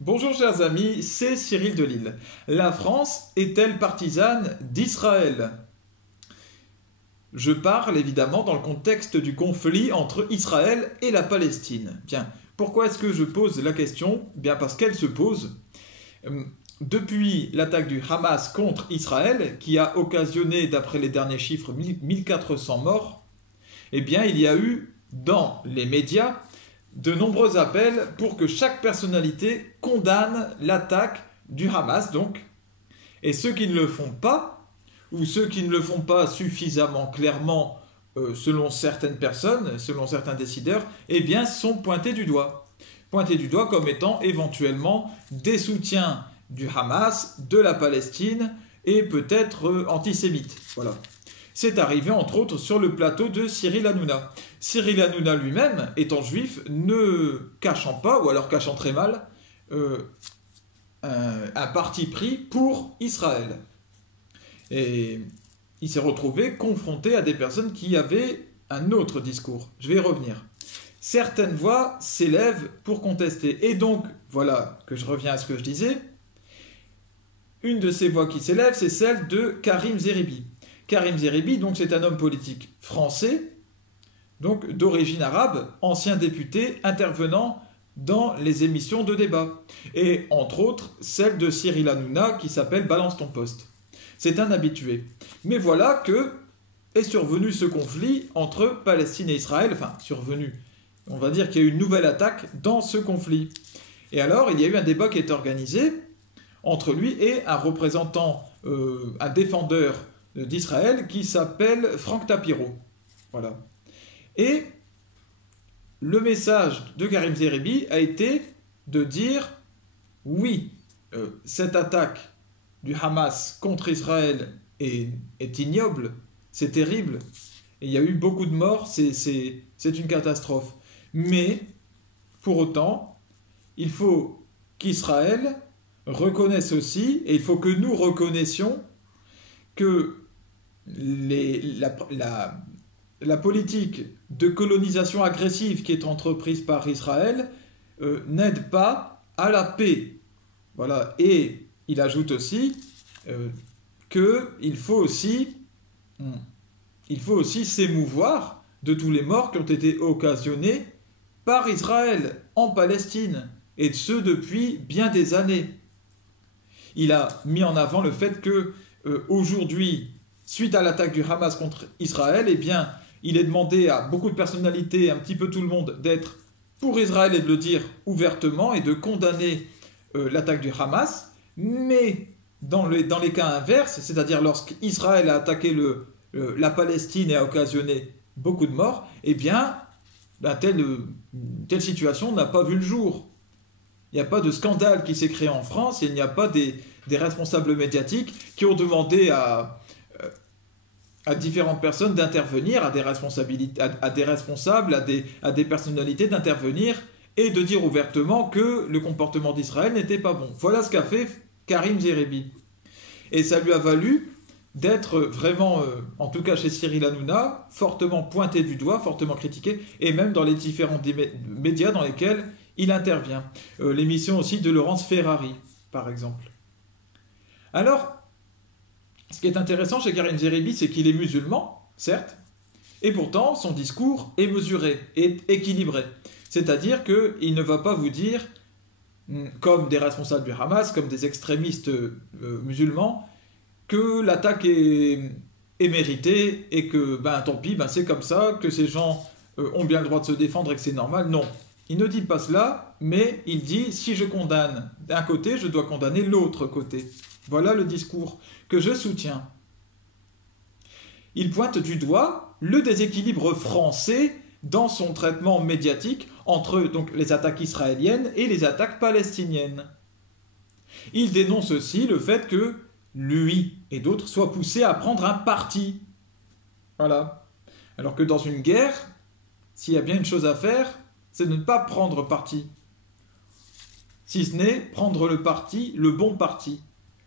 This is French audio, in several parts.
Bonjour chers amis, c'est Cyril Delisle. La France est-elle partisane d'Israël? Je parle évidemment dans le contexte du conflit entre Israël et la Palestine. Bien, pourquoi est-ce que je pose la question? Bien parce qu'elle se pose. Depuis l'attaque du Hamas contre Israël, qui a occasionné, d'après les derniers chiffres, 1400 morts, eh bien il y a eu dans les médias de nombreux appels pour que chaque personnalité condamne l'attaque du Hamas, donc. Et ceux qui ne le font pas, ou ceux qui ne le font pas suffisamment clairement, selon certaines personnes, selon certains décideurs, eh bien sont pointés du doigt. Pointés du doigt comme étant éventuellement des soutiens du Hamas, de la Palestine, et peut-être antisémites. Voilà. C'est arrivé entre autres sur le plateau de Cyril Hanouna. Cyril Hanouna lui-même, étant juif, ne cachant pas, ou alors cachant très mal, un parti pris pour Israël. Et il s'est retrouvé confronté à des personnes qui avaient un autre discours. Je vais y revenir. Certaines voix s'élèvent pour contester. Et donc, voilà que je reviens à ce que je disais. Une de ces voix qui s'élèvent, c'est celle de Karim Zeribi. Karim Zeribi, donc, c'est un homme politique français, donc d'origine arabe, ancien député, intervenant dans les émissions de débat. Et entre autres, celle de Cyril Hanouna qui s'appelle Balance ton poste. C'est un habitué. Mais voilà que est survenu ce conflit entre Palestine et Israël. Enfin, survenu. On va dire qu'il y a eu une nouvelle attaque dans ce conflit. Et alors, il y a eu un débat qui est organisé entre lui et un représentant, un défendeur d'Israël qui s'appelle Franck Tapiro. Voilà. Et le message de Karim Zeribi a été de dire oui, cette attaque du Hamas contre Israël est ignoble, c'est terrible, et il y a eu beaucoup de morts, c'est une catastrophe. Mais, pour autant, il faut qu'Israël reconnaisse aussi, et il faut que nous reconnaissions que la politique de colonisation agressive qui est entreprise par Israël n'aide pas à la paix. Voilà. Et il ajoute aussi qu'il faut aussi s'émouvoir de tous les morts qui ont été occasionnés par Israël en Palestine, et de ce depuis bien des années. Il a mis en avant le fait que aujourd'hui, suite à l'attaque du Hamas contre Israël, eh bien, il est demandé à beaucoup de personnalités, un petit peu tout le monde, d'être pour Israël et de le dire ouvertement et de condamner l'attaque du Hamas. Mais dans les cas inverses, c'est-à-dire lorsqu'Israël a attaqué la Palestine et a occasionné beaucoup de morts, eh bien, telle situation n'a pas vu le jour. Il n'y a pas de scandale qui s'est créé en France, et il n'y a pas des responsables médiatiques qui ont demandé à différentes personnes d'intervenir, à des responsables, à des personnalités d'intervenir et de dire ouvertement que le comportement d'Israël n'était pas bon. Voilà ce qu'a fait Karim Zeribi. Et ça lui a valu d'être vraiment, en tout cas chez Cyril Hanouna, fortement pointé du doigt, fortement critiqué, et même dans les différents médias dans lesquels il intervient. L'émission aussi de Laurence Ferrari, par exemple. Alors, ce qui est intéressant chez Karim Zeribi, c'est qu'il est musulman, certes, et pourtant son discours est mesuré, est équilibré. C'est-à-dire qu'il ne va pas vous dire, comme des responsables du Hamas, comme des extrémistes musulmans, que l'attaque est méritée et que, tant pis, c'est comme ça, que ces gens ont bien le droit de se défendre et que c'est normal. Non. Il ne dit pas cela, mais il dit, si je condamne d'un côté, je dois condamner l'autre côté. Voilà le discours que je soutiens. Il pointe du doigt le déséquilibre français dans son traitement médiatique entre donc, les attaques israéliennes et les attaques palestiniennes. Il dénonce aussi le fait que lui et d'autres soient poussés à prendre un parti. Voilà. Alors que dans une guerre, s'il y a bien une chose à faire, c'est de ne pas prendre parti. Si ce n'est prendre le parti, le bon parti.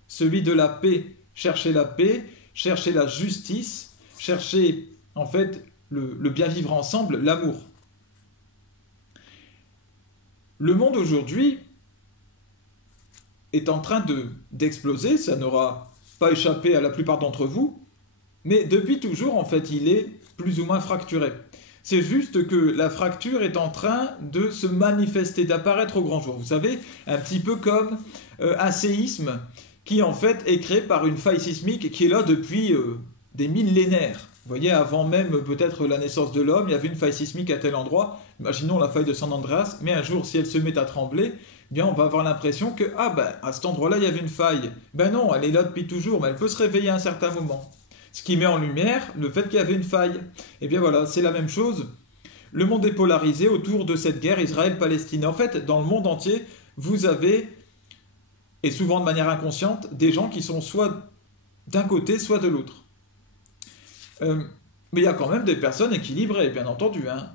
Celui de la paix, chercher la justice, chercher en fait le bien vivre ensemble, l'amour. Le monde aujourd'hui est en train d'exploser, ça n'aura pas échappé à la plupart d'entre vous, mais depuis toujours, en fait, il est plus ou moins fracturé. C'est juste que la fracture est en train de se manifester, d'apparaître au grand jour. Vous savez, un petit peu comme un séisme qui, en fait, est créé par une faille sismique qui est là depuis des millénaires. Vous voyez, avant même peut-être la naissance de l'homme, il y avait une faille sismique à tel endroit. Imaginons la faille de San Andreas, mais un jour, si elle se met à trembler, eh bien, on va avoir l'impression que, ah ben, à cet endroit-là, il y avait une faille. Ben non, elle est là depuis toujours, mais elle peut se réveiller à un certain moment. Ce qui met en lumière le fait qu'il y avait une faille. Et bien voilà, c'est la même chose. Le monde est polarisé autour de cette guerre Israël-Palestine. En fait, dans le monde entier, vous avez, et souvent de manière inconsciente, des gens qui sont soit d'un côté, soit de l'autre. Mais il y a quand même des personnes équilibrées, bien entendu. Hein.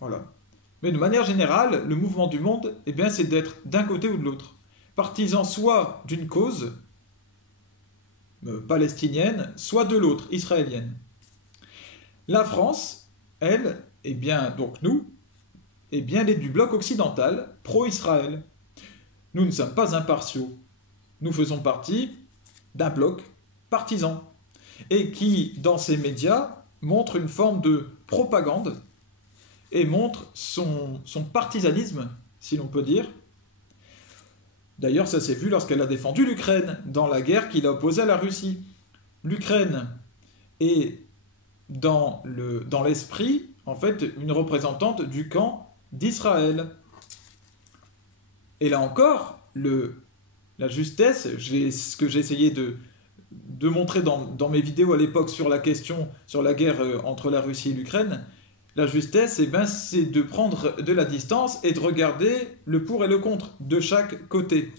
Voilà. Mais de manière générale, le mouvement du monde, eh bien, c'est d'être d'un côté ou de l'autre. Partisan soit d'une cause palestinienne, soit de l'autre, israélienne. La France, elle, eh bien, donc nous, eh bien, elle est du bloc occidental, pro-Israël. Nous ne sommes pas impartiaux. Nous faisons partie d'un bloc partisan et qui, dans ses médias, montre une forme de propagande et montre son partisanisme, si l'on peut dire. D'ailleurs, ça s'est vu lorsqu'elle a défendu l'Ukraine dans la guerre qu'il a opposée à la Russie. L'Ukraine est dans l'esprit, en fait, une représentante du camp d'Israël. Et là encore, la justesse, ce que j'ai essayé de montrer dans mes vidéos à l'époque sur la question, sur la guerre entre la Russie et l'Ukraine, la justesse, eh ben, c'est de prendre de la distance et de regarder le pour et le contre de chaque côté.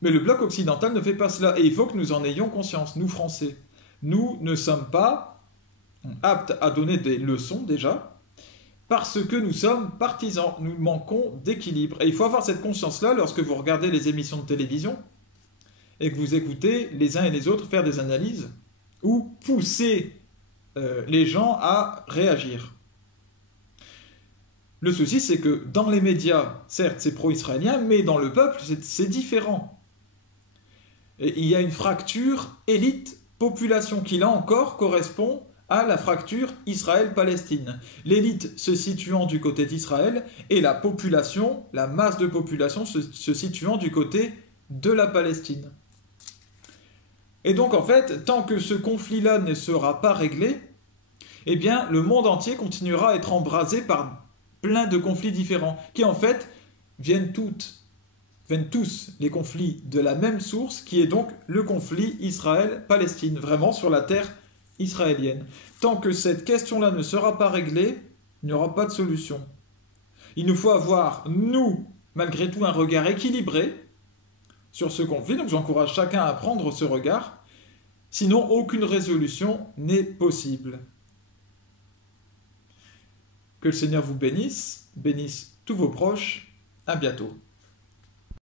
Mais le bloc occidental ne fait pas cela. Et il faut que nous en ayons conscience, nous Français. Nous ne sommes pas aptes à donner des leçons déjà, parce que nous sommes partisans. Nous manquons d'équilibre. Et il faut avoir cette conscience-là lorsque vous regardez les émissions de télévision et que vous écoutez les uns et les autres faire des analyses ou pousser les gens à réagir. Le souci, c'est que dans les médias, certes, c'est pro-israélien, mais dans le peuple, c'est différent. Et il y a une fracture élite-population qui, là encore, correspond à la fracture Israël-Palestine. L'élite se situant du côté d'Israël et la population, la masse de population se situant du côté de la Palestine. Et donc, en fait, tant que ce conflit-là ne sera pas réglé, eh bien, le monde entier continuera à être embrasé par plein de conflits différents, qui, en fait, viennent tous, les conflits de la même source, qui est donc le conflit Israël-Palestine, vraiment sur la terre israélienne. Tant que cette question-là ne sera pas réglée, il n'y aura pas de solution. Il nous faut avoir, nous, malgré tout, un regard équilibré sur ce conflit, donc j'encourage chacun à prendre ce regard, sinon aucune résolution n'est possible. Que le Seigneur vous bénisse, bénisse tous vos proches, à bientôt.